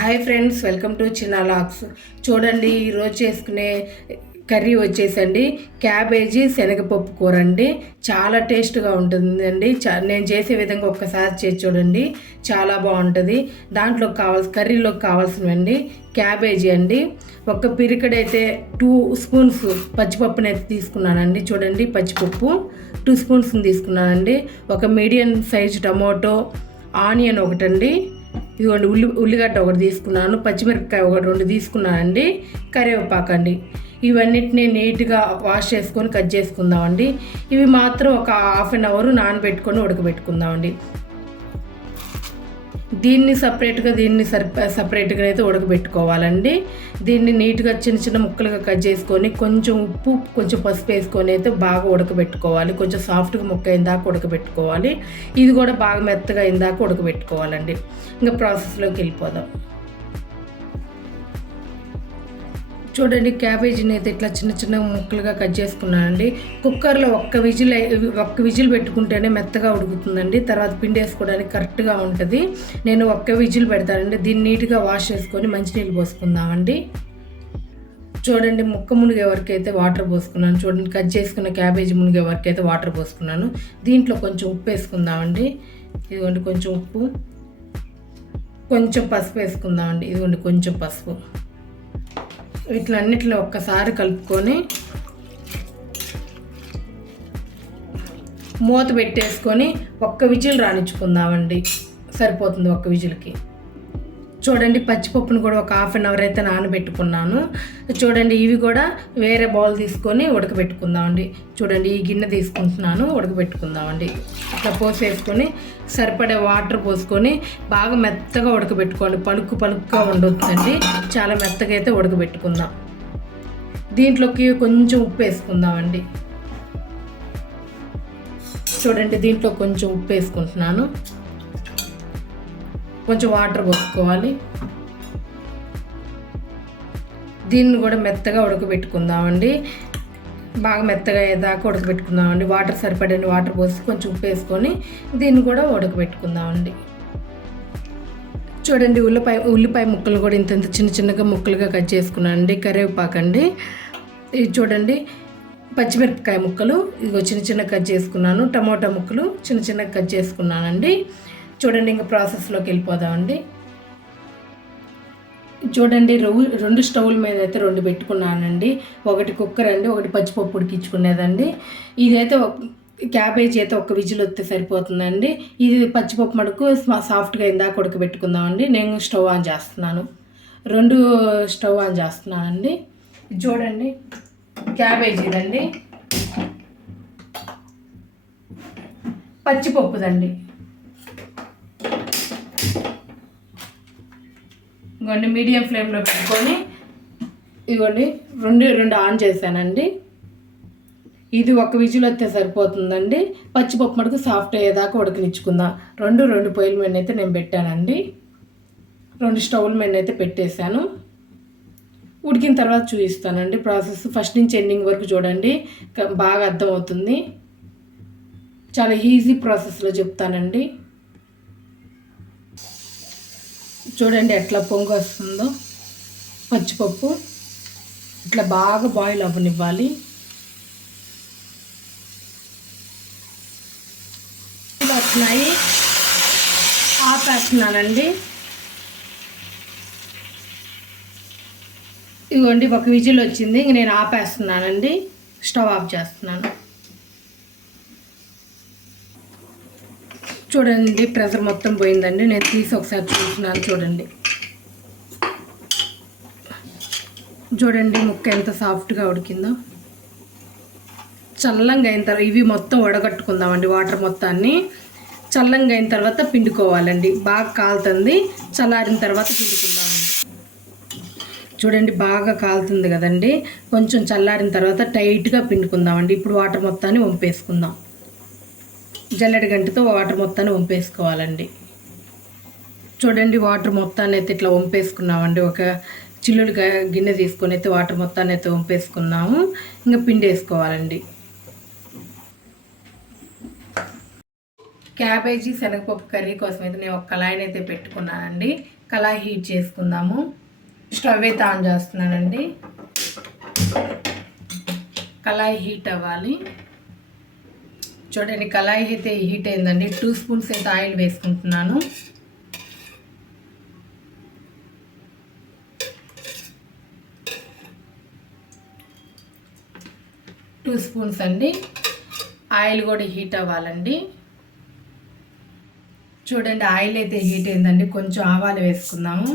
Hi friends welcome to చిన్న లాక్స్. చూడండి ఈరోజు చేసుకునే కర్రీ వచ్చేసండి. క్యాబేజీ శనగపప్పు కూర అండి. చాలా టేస్ట్గా ఉంటుందండి. చా నేను చేసే విధంగా ఒక్కసారి చేసి చూడండి. చాలా బాగుంటుంది. దాంట్లో కావాల్సి కర్రీలోకి కావాల్సినవండి. క్యాబేజీ అండి. ఒక పిరికడైతే టూ స్పూన్స్ పచ్చిపప్పుని అయితే తీసుకున్నానండి. చూడండి పచ్చిపప్పు టూ స్పూన్స్ తీసుకున్నానండి. ఒక మీడియం సైజ్ టమోటో ఆనియన్ ఒకటండి. ఇదిగోండి ఉల్లి ఉల్లిగడ్డ ఒకటి తీసుకున్నాను పచ్చిమిరపకాయ ఒకటి రెండు తీసుకున్నానండి కరివేపాకు అండి. ఇవన్నిటిని నీట్గా వాష్ చేసుకొని కట్ చేసుకుందామండి. ఇవి మాత్రం ఒక హాఫ్ అన్ అవర్ నానబెట్టుకొని ఉడకబెట్టుకుందామండి. దీన్ని సపరేట్గా దీన్ని సపరేట్గా అయితే ఉడకబెట్టుకోవాలండి. దీన్ని నీట్గా చిన్న చిన్న ముక్కలుగా కట్ చేసుకొని కొంచెం ఉప్పు కొంచెం పసుపు వేసుకొని అయితే బాగా ఉడకబెట్టుకోవాలి. కొంచెం సాఫ్ట్గా ముక్క అయిందాక ఉడకబెట్టుకోవాలి. ఇది కూడా బాగా మెత్తగా అయిందాక ఉడకబెట్టుకోవాలండి. ఇంకా ప్రాసెస్లోకి వెళ్ళిపోదాం. చూడండి క్యాబేజీని అయితే ఇట్లా చిన్న చిన్న ముక్కలుగా కట్ చేసుకున్నానండి. కుక్కర్లో ఒక్క విజిల్ ఒక్క విజిల్ పెట్టుకుంటేనే మెత్తగా ఉడుకుతుందండి. తర్వాత పిండి వేసుకోవడానికి కరెక్ట్గా ఉంటుంది. నేను ఒక్క విజిల్ పెడతానండి. దీన్ని నీట్గా వాష్ చేసుకొని మంచినీళ్ళు పోసుకుందామండి. చూడండి ముక్క మునిగే వరకు అయితే వాటర్ పోసుకున్నాను. చూడండి కట్ చేసుకున్న క్యాబేజీ మునిగే వరకు అయితే వాటర్ పోసుకున్నాను. దీంట్లో కొంచెం ఉప్పు వేసుకుందామండి. ఇదిగోండి కొంచెం ఉప్పు. కొంచెం పసుపు వేసుకుందామండి. ఇదిగోండి కొంచెం పసుపు. వీటిలన్నిటిలో ఒక్కసారి కలుపుకొని మూత పెట్టేసుకొని ఒక్క విజిల్ రాణించుకుందామండి సరిపోతుంది ఒక్క విజిల్కి. చూడండి పచ్చిపప్పును కూడా ఒక హాఫ్ అన్ అవర్ అయితే నానబెట్టుకున్నాను. చూడండి ఇవి కూడా వేరే బౌల్ తీసుకొని ఉడకబెట్టుకుందామండి. చూడండి ఈ గిన్నె తీసుకుంటున్నాను ఉడకబెట్టుకుందామండి. ఇట్లా పోసేసుకొని సరిపడే వాటర్ పోసుకొని బాగా మెత్తగా ఉడకబెట్టుకోండి పలుకు పలుకుగా ఉండొద్దండి. చాలా మెత్తగా అయితే ఉడకబెట్టుకుందాం. దీంట్లోకి కొంచెం ఉప్పు వేసుకుందామండి. చూడండి దీంట్లో కొంచెం ఉప్పు వేసుకుంటున్నాను. కొంచెం వాటర్ పోసుకోవాలి. దీన్ని కూడా మెత్తగా ఉడకబెట్టుకుందామండి. బాగా మెత్తగా అయ్యేదాకా ఉడకబెట్టుకుందామండి. వాటర్ సరిపడని వాటర్ పోసి కొంచెం ఉప్పు వేసుకొని దీన్ని కూడా ఉడకబెట్టుకుందామండి. చూడండి ఉల్లిపాయ ఉల్లిపాయ ముక్కలు కూడా ఇంత ఇంత చిన్న చిన్నగా ముక్కలుగా కట్ చేసుకున్నానండి. కరివేపాకండి. ఇది చూడండి పచ్చిమిరపకాయ ముక్కలు. ఇదిగో చిన్న చిన్న కట్ చేసుకున్నాను. టమోటా ముక్కలు చిన్న చిన్నగా కట్ చేసుకున్నానండి. చూడండి ఇంకా ప్రాసెస్లోకి వెళ్ళిపోదామండి. చూడండి రవ్వు రెండు స్టవ్ల మీద అయితే రెండు పెట్టుకున్నానండి. ఒకటి కుక్కర్ అండి ఒకటి పచ్చిపప్పు ఉడికించుకునేదండి. ఇదైతే క్యాబేజ్ అయితే ఒక విజిల్ వస్తే సరిపోతుందండి. ఇది పచ్చిపప్పు మడుకు సాఫ్ట్గా ఇందాక ఉడకబెట్టుకుందామండి. నేను స్టవ్ ఆన్ చేస్తున్నాను. రెండు స్టవ్ ఆన్ చేస్తున్నానండి. చూడండి క్యాబేజీదండి. పచ్చిపప్పుదండి. ఇవ్వండి మీడియం ఫ్లేమ్లో పెట్టుకొని ఇవ్వండి రెండు రెండు ఆన్ చేశానండి. ఇది ఒక విజిల్ వస్తే సరిపోతుందండి. పచ్చిపప్పు మటుకు సాఫ్ట్ అయ్యేదాకా ఉడకనిచ్చుకుందాం. రెండు రెండు పొయ్యిల మీద అయితే నేను పెట్టానండి. రెండు స్టవ్ల మీద అయితే పెట్టేశాను. ఉడికిన తర్వాత చూపిస్తానండి ప్రాసెస్. ఫస్ట్ నుంచి ఎండింగ్ వరకు చూడండి. బాగా అర్థమవుతుంది. చాలా ఈజీ ప్రాసెస్లో చెప్తానండి. చూడండి ఎట్లా పొంగు వస్తుందో. పచ్చిపప్పు. ఇట్లా బాగా బాయిల్ అవ్వనివ్వాలి. వస్తున్నాయి. ఆపేస్తున్నానండి. ఇదిగోండి ఒక విజిల్ వచ్చింది. ఇంక నేను ఆపేస్తున్నానండి. స్టవ్ ఆఫ్ చేస్తున్నాను. చూడండి ప్రెషర్ మొత్తం పోయిందండి. నేను తీసి ఒకసారి చూస్తున్నాను చూడండి. చూడండి ముక్క ఎంత సాఫ్ట్గా ఉడికిందో. చల్లంగా అయిన తర్వాత ఇవి మొత్తం వడగట్టుకుందామండి వాటర్ మొత్తాన్ని. చల్లంగా అయిన తర్వాత పిండుకోవాలండి. బాగా కాలుతుంది. చల్లారిన తర్వాత పిండుకుందామండి. చూడండి బాగా కాలుతుంది కదండి. కొంచెం చల్లారిన తర్వాత టైట్గా పిండుకుందామండి. ఇప్పుడు వాటర్ మొత్తాన్ని వంపేసుకుందాం. జల్లెడ గంటతో వాటర్ మొత్తాన్ని వంపేసుకోవాలండి. చూడండి వాటర్ మొత్తాన్ని అయితే ఇట్లా వంపేసుకున్నామండి. ఒక చిల్లుడు గిన్నె తీసుకొని అయితే వాటర్ మొత్తాన్ని అయితే వంపేసుకున్నాము. ఇంకా పిండి వేసుకోవాలండి. క్యాబేజీ శనగపప్పు కర్రీ కోసం అయితే నేను ఒక కళాయిని అయితే పెట్టుకున్నానండి. కళాయి హీట్ చేసుకుందాము. స్టవ్ అయితే ఆన్ చేస్తున్నానండి. కళాయి హీట్ అవ్వాలి. చూడండి కళాయి అయితే హీట్ అయిందండి. టూ స్పూన్స్ అయితే ఆయిల్ వేసుకుంటున్నాను. టూ స్పూన్స్ అండి. ఆయిల్ కూడా హీట్ అవ్వాలండి. చూడండి ఆయిల్ అయితే హీట్ అయిందండి. కొంచెం ఆవాలు వేసుకుందాము.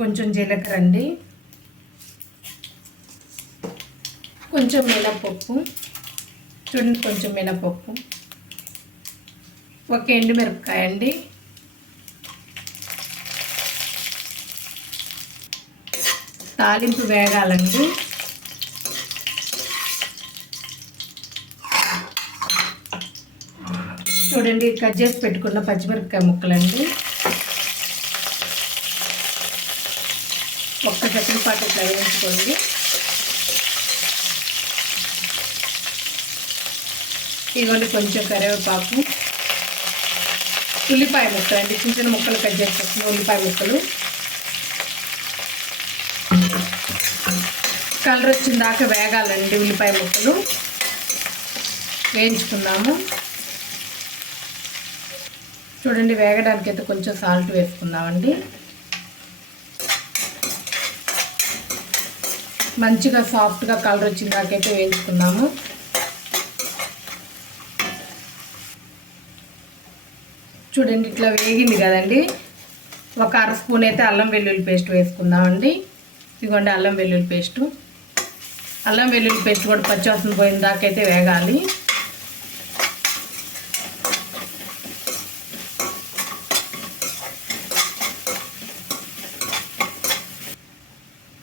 కొంచెం జీలకర్ర అండి. కొంచెం మినపప్పు చూడండి కొంచెం మినపప్పు ఒక ఎండుమిరపకాయ అండి. తాలింపు వేగాలండి. చూడండి కట్ చేసి పెట్టుకున్న పచ్చిమిరపకాయ ముక్కలండి. ఒక్క సెకండ్ పాటు ఇట్లా వేయించుకోండి ఇదిగోండి కొంచెం కరివేపాకు ఉల్లిపాయ ముక్కలు అండి. చిన్న చిన్న ముక్కలు కట్ చేసి ఉల్లిపాయ ముక్కలు. కలర్ వచ్చిన దాకా వేగాలండి ఉల్లిపాయ ముక్కలు. వేయించుకుందాము చూడండి వేగడానికి అయితే కొంచెం సాల్ట్ వేసుకుందామండి. మంచిగా సాఫ్ట్గా కలర్ వచ్చిన దాకైతే వేయించుకుందాము చూడండి ఇట్లా వేగింది కదండి. ఒక అర స్పూన్ అయితే అల్లం వెల్లుల్లి పేస్ట్ వేసుకుందామండి. ఇదిగోండి అల్లం వెల్లుల్లి పేస్టు. అల్లం వెల్లుల్లి పేస్ట్ కూడా పచ్చివాసన పోయిన దాకైతే వేగాలి.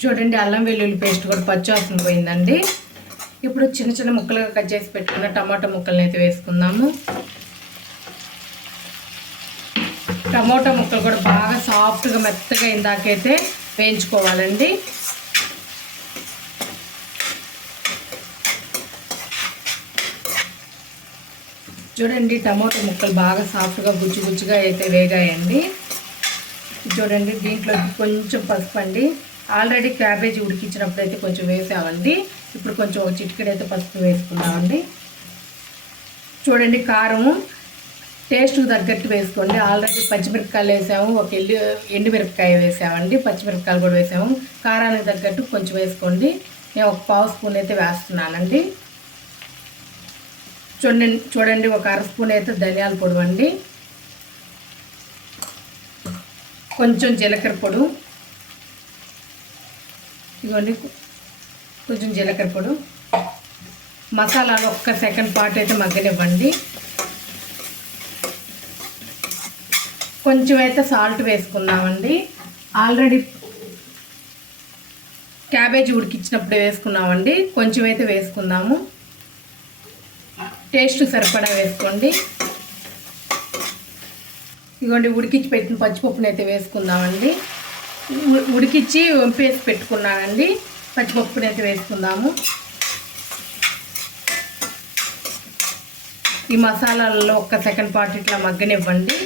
చూడండి అల్లం వెల్లుల్లి పేస్ట్ కూడా పచ్చివాసన పోయిందండి. ఇప్పుడు చిన్న చిన్న ముక్కలుగా కట్ చేసి పెట్టుకున్న టమాటా ముక్కలని అయితే వేసుకుందాము. టమోటా ముక్కలు కూడా బాగా సాఫ్ట్గా మెత్తగా ఇందాకైతే వేయించుకోవాలండి. చూడండి టమోటా ముక్కలు బాగా సాఫ్ట్గా గుజ్జు గుజ్జుగా అయితే వేగాయండి. చూడండి దీంట్లో కొంచెం పసుపు అండి. ఆల్రెడీ క్యాబేజీ ఉడికించినప్పుడు అయితే కొంచెం వేసామండి ఇప్పుడు కొంచెం ఒక చిటికెడైతే పసుపు వేసుకున్నామండి చూడండి కారము టేస్ట్ తగ్గట్టు వేసుకోండి. ఆల్రెడీ పచ్చిమిరపకాయలు వేసాము. ఒక ఎల్లు ఎండుమిరపకాయ వేసామండి. పచ్చిమిరపకాయలు కూడా వేసాము. కారానికి తగ్గట్టు కొంచెం వేసుకోండి. నేను ఒక పావు స్పూన్ అయితే వేస్తున్నానండి. చూడండి చూడండి ఒక అర స్పూన్ అయితే ధనియాల పొడి అండి. కొంచెం జీలకర్ర పొడు. ఇవ్వండి కొంచెం జీలకర్ర పొడు. మసాలాలు ఒక్క సెకండ్ పాటు అయితే మగ్గనివ్వండి. కొంచెం అయితే సాల్ట్ వేసుకున్నామండి ఆల్రెడీ క్యాబేజీ ఉడికించినప్పుడు వేసుకున్నామండి. కొంచెం అయితే వేసుకుందాము. టేస్ట్ సరిపడా వేసుకోండి. ఇదిగోండి ఉడికించి పెట్టిన పచ్చిపప్పుని అయితే వేసుకుందామండి ఉడికించి వంపేసి పెట్టుకున్నానండి. పచ్చిపప్పుని అయితే వేసుకుందాము. ఈ మసాలాలలో ఒక్క సెకండ్ పార్ట్ ఇట్లా మగ్గనివ్వండి.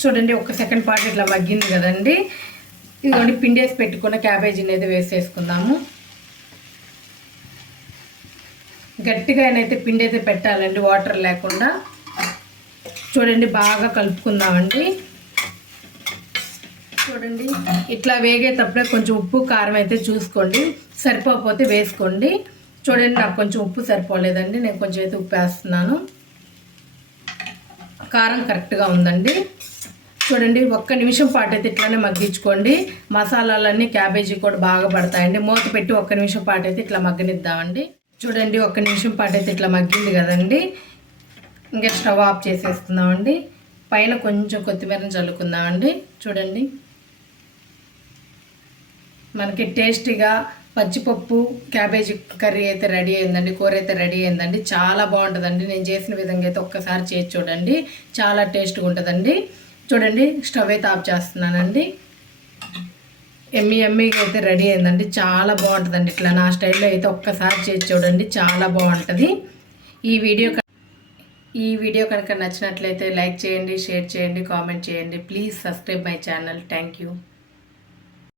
చూడండి ఒక సెకండ్ పార్ట్ ఇట్లా మగ్గింది కదండి. ఇదిగోండి పిండేసి పెట్టుకున్న క్యాబేజీని అయితే వేసేసుకుందాము. గట్టిగా అయితే పిండి అయితే పెట్టాలండి వాటర్ లేకుండా. చూడండి బాగా కలుపుకుందామండి. చూడండి ఇట్లా వేగేటప్పుడే కొంచెం ఉప్పు కారం అయితే చూసుకోండి. సరిపోకపోతే వేసుకోండి. చూడండి నాకు కొంచెం ఉప్పు సరిపోలేదండి నేను కొంచెం అయితే ఉప్పు వేస్తున్నాను. కారం కరెక్ట్గా ఉందండి. చూడండి ఒక్క నిమిషం పాటు అయితే ఇట్లానే మగ్గించుకోండి. మసాలాలన్నీ క్యాబేజీ కూడా బాగా పడతాయండి. మూత పెట్టి ఒక్క నిమిషం పాటు అయితే ఇట్లా మగ్గనిద్దామండి. చూడండి ఒక్క నిమిషం పాటు అయితే ఇట్లా మగ్గింది కదండి. ఇంకా స్టవ్ ఆఫ్ చేసేస్తున్నామండి. పైన కొంచెం కొత్తిమీరని చల్లుకుందామండి. చూడండి. మనకి టేస్టీగా పచ్చిపప్పు క్యాబేజీ కర్రీ అయితే రెడీ అయిందండి కూర అయితే రెడీ అయిందండి. చాలా బాగుంటుందండి. నేను చేసిన విధంగా అయితే ఒక్కసారి చేసి చూడండి. చాలా టేస్ట్గా ఉంటుందండి. చూడండి స్టవ్ అయితే ఆఫ్ చేస్తున్నానండి. ఎమ్మి ఎమ్మిగా అయితే రెడీ అయిందండి. చాలా బాగుంటుందండి ఇట్లా. నా స్టైల్లో అయితే ఒక్కసారి చేసి చూడండి చాలా బాగుంటుంది. ఈ వీడియో ఈ వీడియో కనుక నచ్చినట్లయితే లైక్ చేయండి షేర్ చేయండి కామెంట్ చేయండి. Please subscribe my channel. Thank you.